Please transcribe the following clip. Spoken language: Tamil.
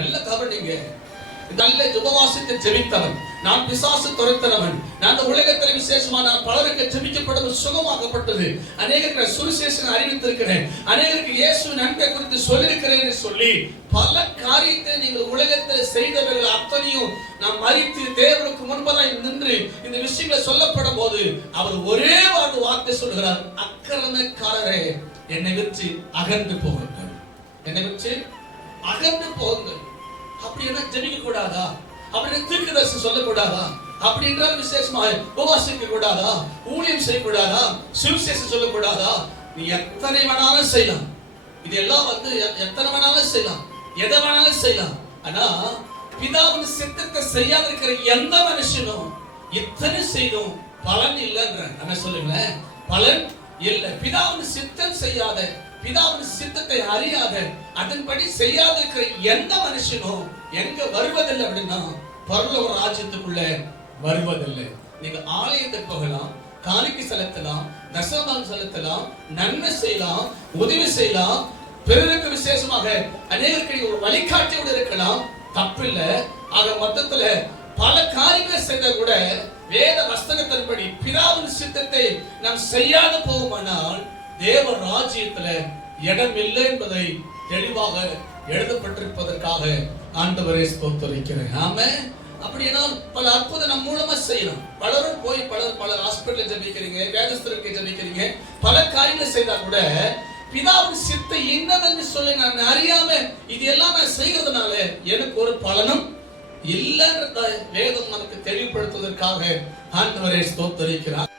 நல்ல கவனிங்க. நல்ல உபவாசித்து ஜெபித்தவன், நான் பிசாசு துரத்தனவன், நான் இந்த உலகத்தில் விசேஷமா நான் பலருக்கு ஜெபிக்கப்பட்டது சுகமாக்கப்பட்டது, அநேகருக்கு சுவிசேஷம் அறிவித்திருக்கிறேன், அநேகருக்கு இயேசுவின் அன்பை குறித்து சொல்லியிருக்கிறேன் சொல்லி பல காரியத்தை நீங்கள் உலகத்தில் செய்தவர்கள் அத்தனையும் நாம் மறித்து தேவனுக்கு முன்பதாய் நின்று இந்த விஷயங்களை சொல்லப்படும் போது அவர் ஒரே வார்த்தை சொல்கிறார், அக்கிரமக்காரரே என்னை வச்சு அகன்று போகுங்கள், என்னை வச்சு அகன்று போகுங்கள். அப்படி என்ன ஜெபிக்க கூடாதா? அப்படி தீர்க்கதரிசி சொல்லக்கூடாதா? அப்படி என்றால் விசேஷமாக உபவாசிக்க கூடாதா? ஊழியம் செய்யக்கூடாதா? சுவிசேஷம் சொல்லக்கூடாதா? நீ எத்தனை வேணாலும் செய்யலாம், இதெல்லாம் எத்தனை வேணாலும் செய்யலாம், எதை வேணாலும் செய்யலாம். ஆனா பிதாவின் சித்தத்தை செய்யாத இருக்கிற எந்த மனுஷனும் இத்தனை செய்தும் பலன் இல்லைன்ற நம்ம சொல்லுங்களேன், பலன் இல்லை. பிதாவின் சித்தம் செய்யாத, பிதாவின் சித்தத்தை அறியாத, அதன்படி செய்யாத இருக்கிற எந்த மனுஷனும் எங்க வருவதில்லை அப்படின்னா பரலோக ராஜ்யத்துக்குள்ள வருவதில்லை. நீங்க ஆலயத்துக்கு போகலாம், காணிக்கை செலுத்தலாம், தசமபாகம் செலுத்தலாம், நன்மை செய்யலாம், உதவி செய்யலாம், பிறருக்கு விசேஷமாக அநேகருக்கு ஒரு வழிகாட்டியோடு இருக்கலாம், தப்பில்லை. ஆக மொத்தத்துல பல காரியங்களை செய்த கூட வேத வஸ்தகத்தின்படி பிதாவின் சித்தத்தை நாம் செய்யாத போகுமானால் தேவ ராஜ்யத்துல இடம் இல்லை என்பதை தெளிவாக எழுதப்பட்டிருப்பதற்காக ஆண்டவரை ஸ்தோத்திரிக்கிறேன். ஆமென். அப்படின்னா பல அற்புதம் நம் மூலமா செய்யலாம். பலரும் போய் பல ஹாஸ்பிட்டல் ஜெபிக்கிறீங்க, வேதஸ்தருக்கு ஜெபிக்கிறீங்க, பல காரியங்களை செய்தா கூட பிதாவின் சித்தம் என்னதென்று சொல்லி நான் அறியாம இது எல்லாம் நான் செய்கிறதுனால எனக்கு ஒரு பலனும் இல்லைன்றத வேதம் நமக்கு தெளிவுபடுத்துவதற்காக ஆண்டவரை ஸ்தோத்திரிக்கிறார்.